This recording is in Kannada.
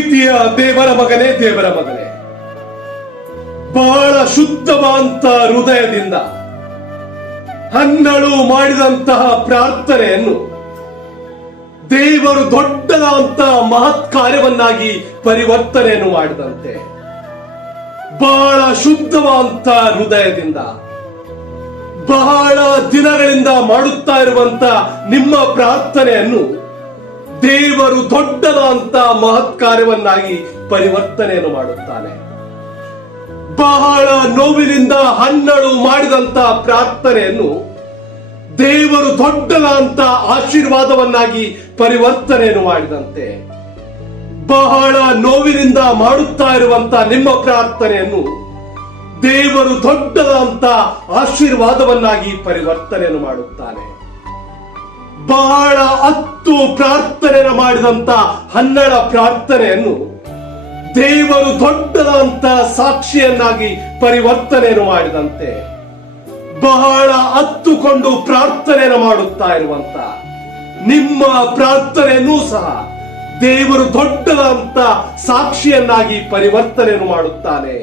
ಪ್ರೀತಿಯ ದೇವರ ಮಗನೇ, ಬಹಳ ಶುದ್ಧವಾದಂತ ಹೃದಯದಿಂದ ಹನ್ನಳು ಮಾಡಿದಂತಹ ಪ್ರಾರ್ಥನೆಯನ್ನು ದೇವರು ದೊಡ್ಡದಾದಂತ ಮಹತ್ ಕಾರ್ಯವನ್ನಾಗಿ ಪರಿವರ್ತನೆಯನ್ನು ಮಾಡಿದಂತೆ, ಬಹಳ ಶುದ್ಧವಾದಂತ ಹೃದಯದಿಂದ ಬಹಳ ದಿನಗಳಿಂದ ಮಾಡುತ್ತಾ ಇರುವಂತ ನಿಮ್ಮ ಪ್ರಾರ್ಥನೆಯನ್ನು ದೇವರು ದೊಡ್ಡದಾದಂತ ಮಹತ್ ಕಾರ್ಯವನ್ನಾಗಿ ಪರಿವರ್ತನೆಯನ್ನು ಮಾಡುತ್ತಾನೆ. ಬಹಳ ನೋವಿನಿಂದ ಹನ್ನಳು ಮಾಡಿದಂತ ಪ್ರಾರ್ಥನೆಯನ್ನು ದೇವರು ದೊಡ್ಡದಾದಂತ ಆಶೀರ್ವಾದವನ್ನಾಗಿ ಪರಿವರ್ತನೆಯನ್ನು ಮಾಡಿದಂತೆ, ಬಹಳ ನೋವಿನಿಂದ ಮಾಡುತ್ತಾ ಇರುವಂತ ನಿಮ್ಮ ಪ್ರಾರ್ಥನೆಯನ್ನು ದೇವರು ದೊಡ್ಡದಾದಂತ ಆಶೀರ್ವಾದವನ್ನಾಗಿ ಪರಿವರ್ತನೆಯನ್ನು ಮಾಡುತ್ತಾನೆ. ಬಹಳ 10 ಪ್ರಾರ್ಥನೆಯನ್ನು ಮಾಡಿದಂತ ಹನ್ನಳ ಪ್ರಾರ್ಥನೆಯನ್ನು ದೇವರು ದೊಡ್ಡದಾದಂತ ಸಾಕ್ಷಿಯನ್ನಾಗಿ ಪರಿವರ್ತನೆಯನ್ನು ಮಾಡಿದಂತೆ, ಬಹಳ ಹತ್ತುಕೊಂಡು ಪ್ರಾರ್ಥನೆಯನ್ನು ಮಾಡುತ್ತಾ ಇರುವಂತ ನಿಮ್ಮ ಪ್ರಾರ್ಥನೆಯನ್ನು ಸಹ ದೇವರು ದೊಡ್ಡದಾದಂತ ಸಾಕ್ಷಿಯನ್ನಾಗಿ ಪರಿವರ್ತನೆಯನ್ನು ಮಾಡುತ್ತಾನೆ.